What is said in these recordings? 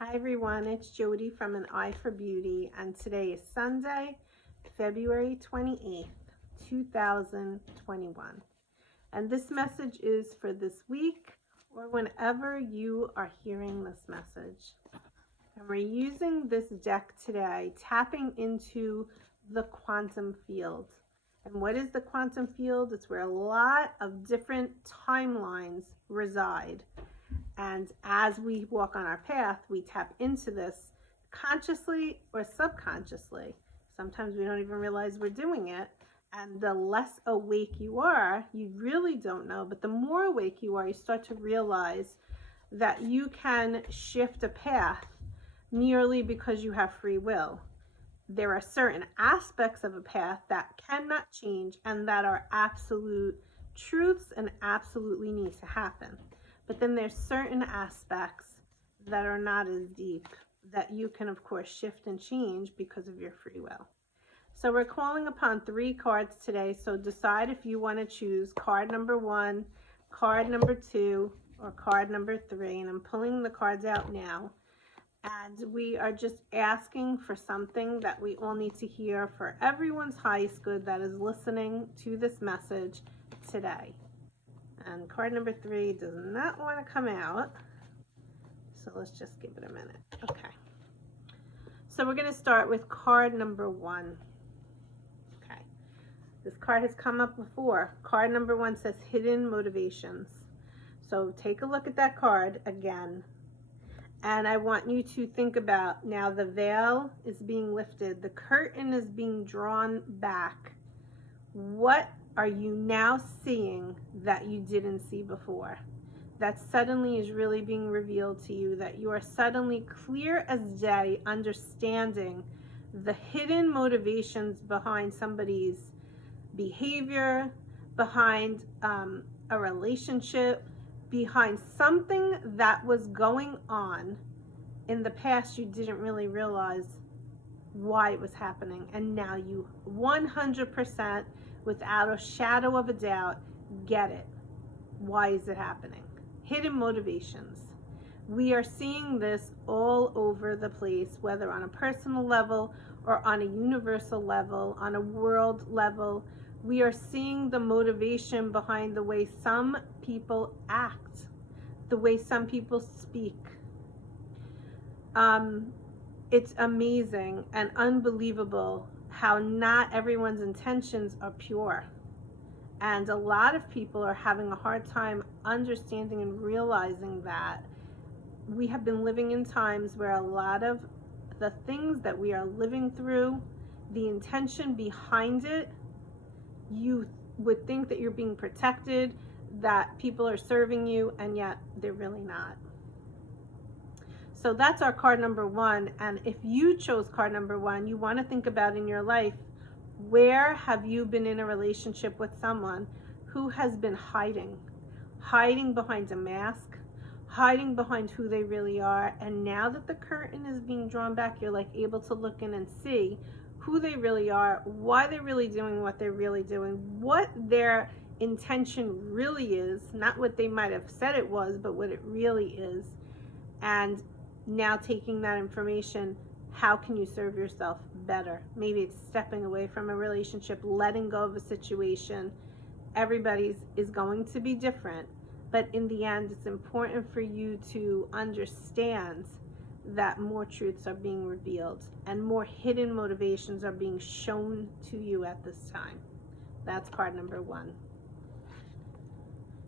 Hi everyone, it's Jody from An Eye for Beauty, and today is Sunday, February 28th, 2021. And this message is for this week or whenever you are hearing this message. And we're using this deck today, tapping into the quantum field. And what is the quantum field? It's where a lot of different timelines reside. And as we walk on our path, we tap into this consciously or subconsciously. Sometimes we don't even realize we're doing it. And the less awake you are, you really don't know. But the more awake you are, you start to realize that you can shift a path merely because you have free will. There are certain aspects of a path that cannot change and that are absolute truths and absolutely need to happen. But then there's certain aspects that are not as deep that you can, of course, shift and change because of your free will. So we're calling upon 3 cards today. So decide if you want to choose card number 1, card number 2, or card number 3. And I'm pulling the cards out now. And we are just asking for something that we all need to hear for everyone's highest good that is listening to this message today. And card number 3 does not want to come out. So let's just give it a minute. Okay. So we're going to start with card number 1. Okay. This card has come up before. Card number 1 says hidden motivations. So take a look at that card again. And I want you to think about now the veil is being lifted. The curtain is being drawn back. What are you now seeing that you didn't see before? That suddenly is really being revealed to you, that you are suddenly clear as day understanding the hidden motivations behind somebody's behavior, behind a relationship, behind something that was going on in the past you didn't really realize why it was happening. And now you 100%, without a shadow of a doubt, get it. Why is it happening? Hidden motivations. We are seeing this all over the place, whether on a personal level or on a universal level, on a world level. We are seeing the motivation behind the way some people act, the way some people speak. It's amazing and unbelievable how not everyone's intentions are pure. And a lot of people are having a hard time understanding and realizing that we have been living in times where a lot of the things that we are living through, the intention behind it, you would think that you're being protected, that people are serving you, and yet they're really not. So that's our card number 1. And if you chose card number 1, you want to think about in your life, where have you been in a relationship with someone who has been hiding behind a mask, hiding behind who they really are? And now that the curtain is being drawn back, you're like able to look in and see who they really are, why they're really doing what they're really doing, what their intention really is, not what they might have said it was, but what it really is. And now taking that information, how can you serve yourself better? Maybe it's stepping away from a relationship, letting go of a situation. Everybody's is going to be different, but in the end, it's important for you to understand that more truths are being revealed and more hidden motivations are being shown to you at this time. That's card number 1.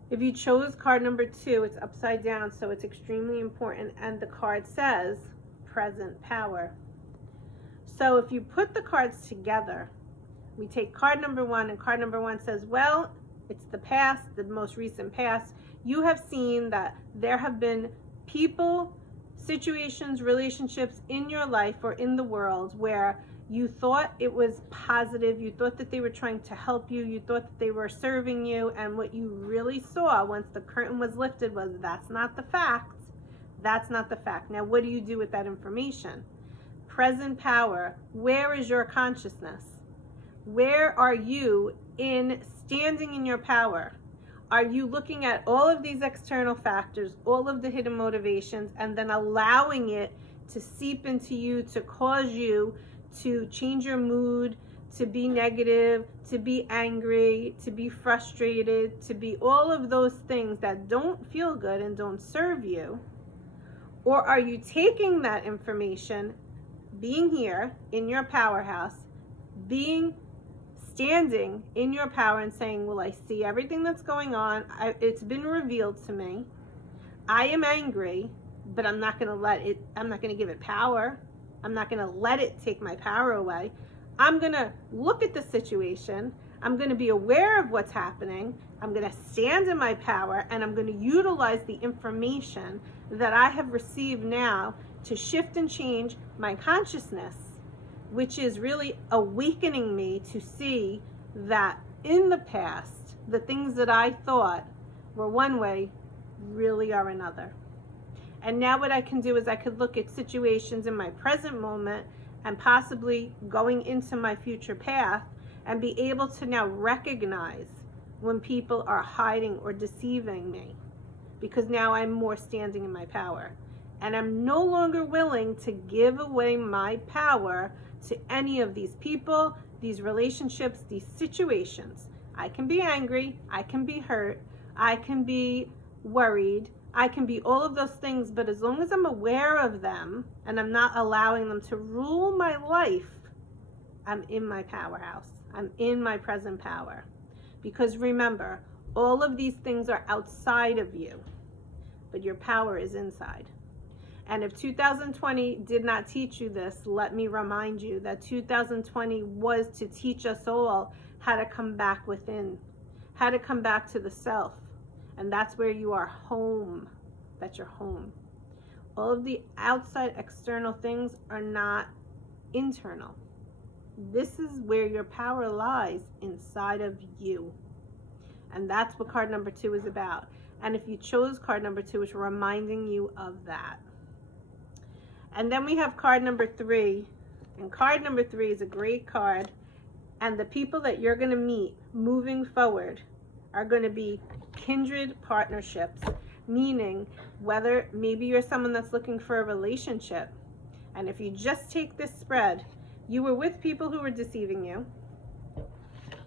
If you chose card number 2, it's upside down, so it's extremely important, and the card says present power. So if you put the cards together, we take card number 1, and card number 1 says, well, it's the past, the most recent past. You have seen that there have been people, situations, relationships in your life or in the world where you thought it was positive, you thought that they were trying to help you, you thought that they were serving you, and what you really saw once the curtain was lifted was that's not the fact. That's not the fact. Now, what do you do with that information? Present power. Where is your consciousness? Where are you in standing in your power? Are you looking at all of these external factors, all of the hidden motivations, and then allowing it to seep into you, to cause you to change your mood, to be negative, to be angry, to be frustrated, to be all of those things that don't feel good and don't serve you? Or are you taking that information, being here in your powerhouse, standing in your power and saying, well, I see everything that's going on. It's been revealed to me. I am angry, but I'm not going to give it power. I'm not going to let it take my power away. I'm going to look at the situation. I'm going to be aware of what's happening. I'm going to stand in my power, and I'm going to utilize the information that I have received now to shift and change my consciousness, which is really awakening me to see that in the past, the things that I thought were one way really are another. And now what I can do is I could look at situations in my present moment and possibly going into my future path and be able to now recognize when people are hiding or deceiving me, because now I'm more standing in my power. And I'm no longer willing to give away my power to any of these people, these relationships, these situations. I can be angry, I can be hurt, I can be worried, I can be all of those things, but as long as I'm aware of them and I'm not allowing them to rule my life, I'm in my powerhouse. I'm in my present power. Because remember, all of these things are outside of you, but your power is inside. And if 2020 did not teach you this, let me remind you that 2020 was to teach us all how to come back within, how to come back to the self. And that's where you are home. That's your home. All of the outside external things are not internal. This is where your power lies, inside of you. And that's what card number 2 is about. And if you chose card number 2, it's reminding you of that. And then we have card number 3. And card number 3 is a great card. And the people that you're going to meet moving forward are going to be kindred partnerships. Meaning, whether maybe you're someone that's looking for a relationship. And if you just take this spread, you were with people who were deceiving you.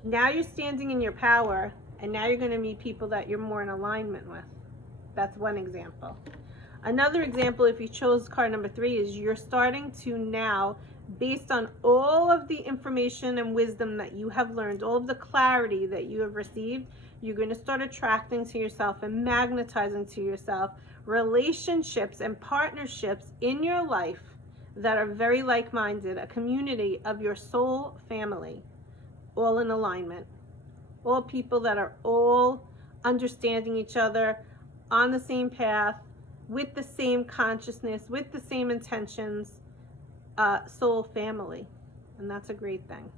Now you're standing in your power. And now you're going to meet people that you're more in alignment with. That's one example. Another example, if you chose card number 3, is you're starting to now, based on all of the information and wisdom that you have learned, all of the clarity that you have received, you're going to start attracting to yourself and magnetizing to yourself relationships and partnerships in your life that are very like-minded, a community of your soul family, all in alignment. All people that are all understanding each other, on the same path, with the same consciousness, with the same intentions, soul family. And that's a great thing.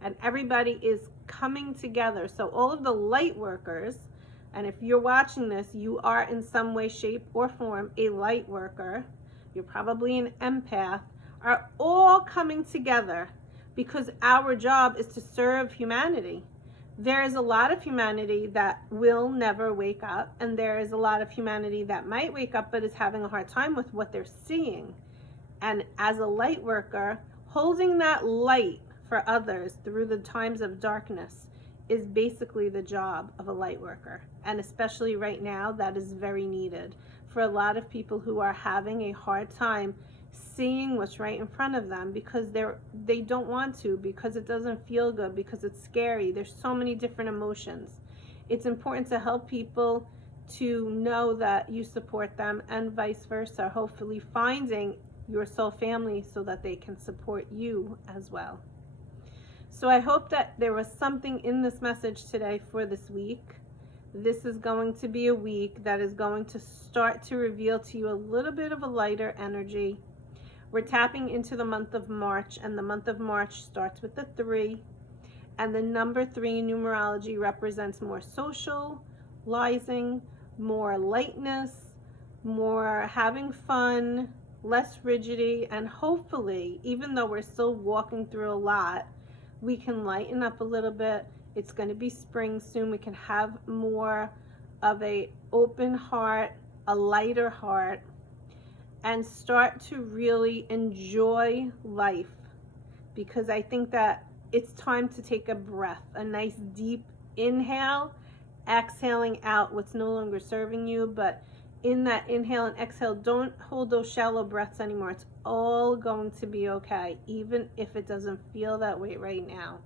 And everybody is coming together. So all of the light workers, and if you're watching this, you are in some way, shape, or form a light worker, you're probably an empath, are all coming together because our job is to serve humanity. There is a lot of humanity that will never wake up, and there is a lot of humanity that might wake up but is having a hard time with what they're seeing. And as a light worker, holding that light for others through the times of darkness is basically the job of a light worker. And especially right now, that is very needed for a lot of people who are having a hard time seeing what's right in front of them because they don't want to, because it doesn't feel good, because it's scary. There's so many different emotions. It's important to help people to know that you support them, and vice versa, hopefully finding your soul family so that they can support you as well. So I hope that there was something in this message today for this week. This is going to be a week that is going to start to reveal to you a little bit of a lighter energy. We're tapping into the month of March, and the month of March starts with the 3. And the number 3 in numerology represents more socializing, more lightness, more having fun, less rigidity, and hopefully, even though we're still walking through a lot, we can lighten up a little bit It's going to be spring soon. We can have more of a open heart, a lighter heart, and start to really enjoy life, because I think that it's time to take a breath, a nice deep inhale, exhaling out what's no longer serving you. But in that inhale and exhale, don't hold those shallow breaths anymore. It's all going to be okay, even if it doesn't feel that way right now.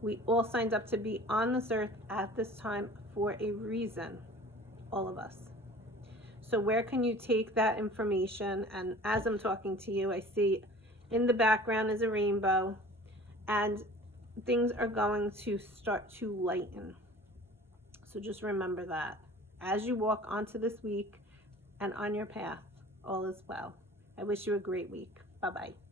We all signed up to be on this earth at this time for a reason, all of us. So where can you take that information? And as I'm talking to you, I see in the background is a rainbow, and things are going to start to lighten. So just remember that as you walk onto this week and on your path, all is well. I wish you a great week. Bye-bye.